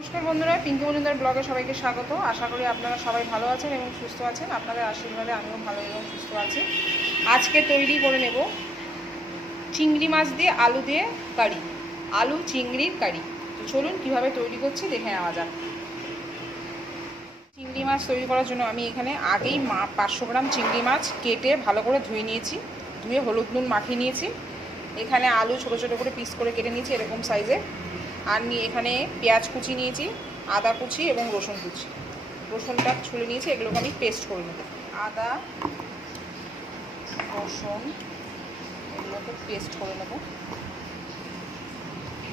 নমস্কার বন্ধুরা, পিঙ্কি মজুমদার ব্লগে সবাইকে স্বাগত। আশা করি আপনারা সবাই ভালো আছেন এবং সুস্থ আছেন। আপনাদের আশীর্বাদে আমিও ভালো এবং সুস্থ আছি। আজকে তৈরি করে নেব চিংড়ি মাছ দিয়ে আলু দিয়ে কারি, আলু চিংড়ির কারি। তো চলুন কীভাবে তৈরি করছি দেখে নেওয়া যাক। চিংড়ি মাছ তৈরি করার জন্য আমি এখানে আগেই 500 গ্রাম চিংড়ি মাছ কেটে ভালো করে ধুয়ে নিয়েছি। ধুয়ে হলুদ নুন মাখিয়ে নিয়েছি। এখানে আলু ছোটো ছোটো করে পিস করে কেটে নিয়েছি এরকম সাইজে। আর এখানে পেঁয়াজ কুচি নিয়েছি, আদা কুচি এবং রসুন কুচি। রসুনটা ছুলে নিয়েছি, এগুলোকে আমি পেস্ট করে নেব। আদা রসুন এগুলোকে পেস্ট করে নেব।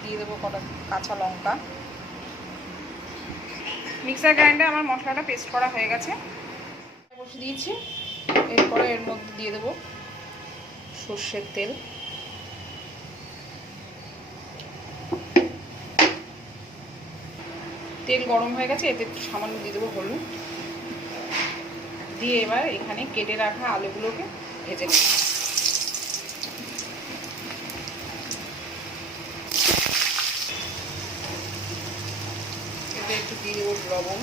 দিয়ে দেবো কটা কাঁচা লঙ্কা। মিক্সার গ্রাইন্ডারে আমার মশলাটা পেস্ট করা হয়ে গেছে, বসিয়ে দিয়েছি। এরপরে এর মধ্যে দিয়ে দেবো সর্ষের তেল। তেল গরম হয়ে গেছে, এতে একটু সামান্য দিয়ে দেবো হলুদ। দিয়ে এবার এখানে কেটে রাখা আলুগুলোকে ভেজে নেব। এতে একটু দিয়ে দেবো লবণ।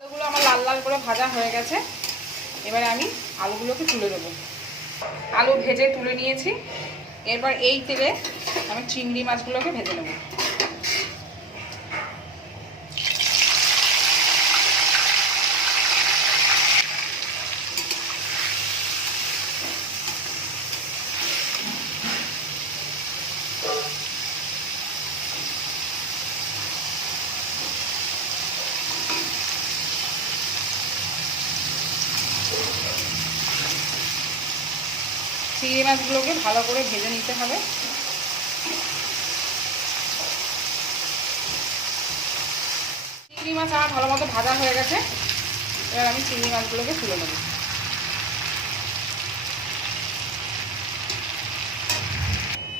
আলুগুলো আমার লাল লাল করে ভাজা হয়ে গেছে। এবারে আমি আলুগুলোকে তুলে দেবো। আলু ভেজে তুলে নিয়েছি। এরপর এই তেলে আমি চিংড়ি মাছগুলোকে ভেজে নেব। চিংড়ি মাছগুলোকে ভালো করে ভেজে নিতে হবে। চিংড়ি মাছ আমার ভালো মতো ভাজা হয়ে গেছে। এবার আমি চিংড়ি মাছগুলোকে তুলে নেব।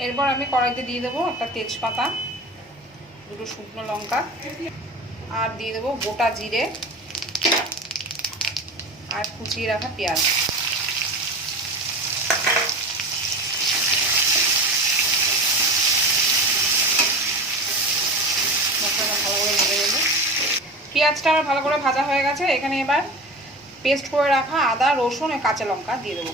এরপর আমি কড়াইতে দিয়ে দেবো একটা তেজপাতা, দুটো শুকনো লঙ্কা, আর দিয়ে দেবো গোটা জিরে আর কুচিয়ে রাখা পেঁয়াজ। মশলাটা ভালো করে ভেজে নেব। পেঁয়াজটা আমার ভালো করে ভাজা হয়ে গেছে। এখানে এবার পেস্ট করে রাখা আদা রসুন আর কাঁচা লঙ্কা দিয়ে দেবো।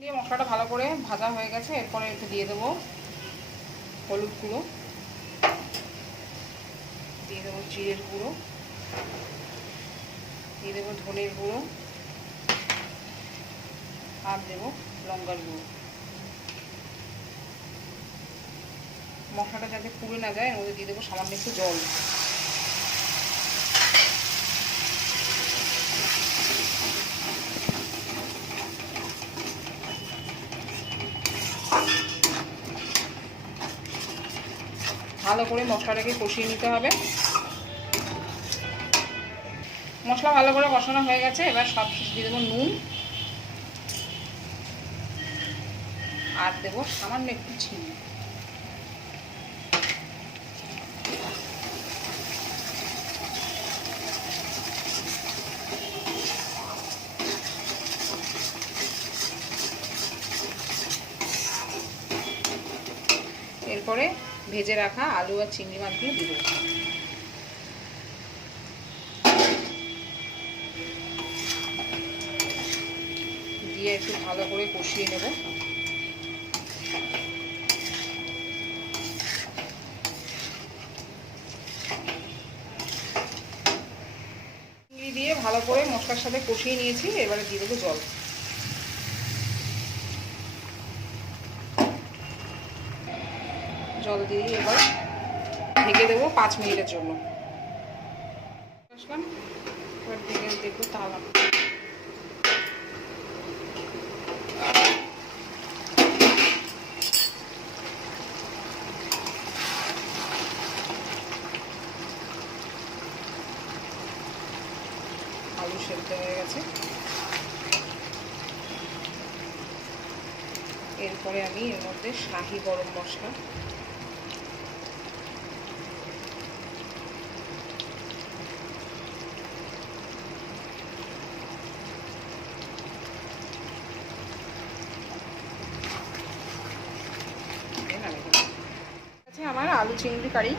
দিয়ে মশলাটা ভালো করে ভাজা হয়ে গেছে। এরপরে একটু দিয়ে দেবো হলুদ গুঁড়ো, দিয়ে দেবো জিরের গুঁড়ো, দিয়ে দেবো ধনের গুঁড়ো, আর দেবো লঙ্কার গুঁড়ো। মশলাটা যাতে পুড়ে না যায় এর মধ্যে দিয়ে দেবো সামান্য একটু জল। ভালো করে মশলাটাকে কষিয়ে নিতে হবে। মশলা ভালো করে কষানো হয়ে গেছে। এবার সব শেষে দিয়ে দেবো নুন, আর দেবো সামান্য একটু চিনি। এরপরে ভেজে রাখা আলু আর চিংড়ি মাছগুলো দিয়ে দেবো। দিয়ে একটু ভালো করে কষিয়ে নেব। চিংড়ি দিয়ে ভালো করে মশলার সাথে কষিয়ে নিয়েছি। এবারে দিয়ে দেবো জল। জল দিয়ে এবার ঢেকে দেবো 5 মিনিটের জন্য। আসলাম, এবার ঢেকে দেখবো তাহলে আলু সেদ্ধ সিদ্ধ হয়ে গেছে। এরপরে আমি এর মধ্যে শাহি গরম মশলা, আমার আলু চিংড়ি কারি।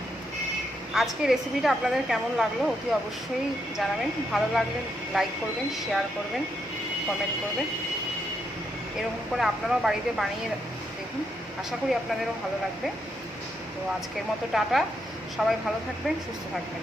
আজকে রেসিপিটা আপনাদের কেমন লাগলো অতি অবশ্যই জানাবেন। ভালো লাগলে লাইক করবেন, শেয়ার করবেন, কমেন্ট করবেন। এরকম করে আপনারাও বাড়িতে বানিয়ে দেখুন, আশা করি আপনাদেরও ভালো লাগবে। তো আজকের মতো টাটা, সবাই ভালো থাকবেন, সুস্থ থাকবেন।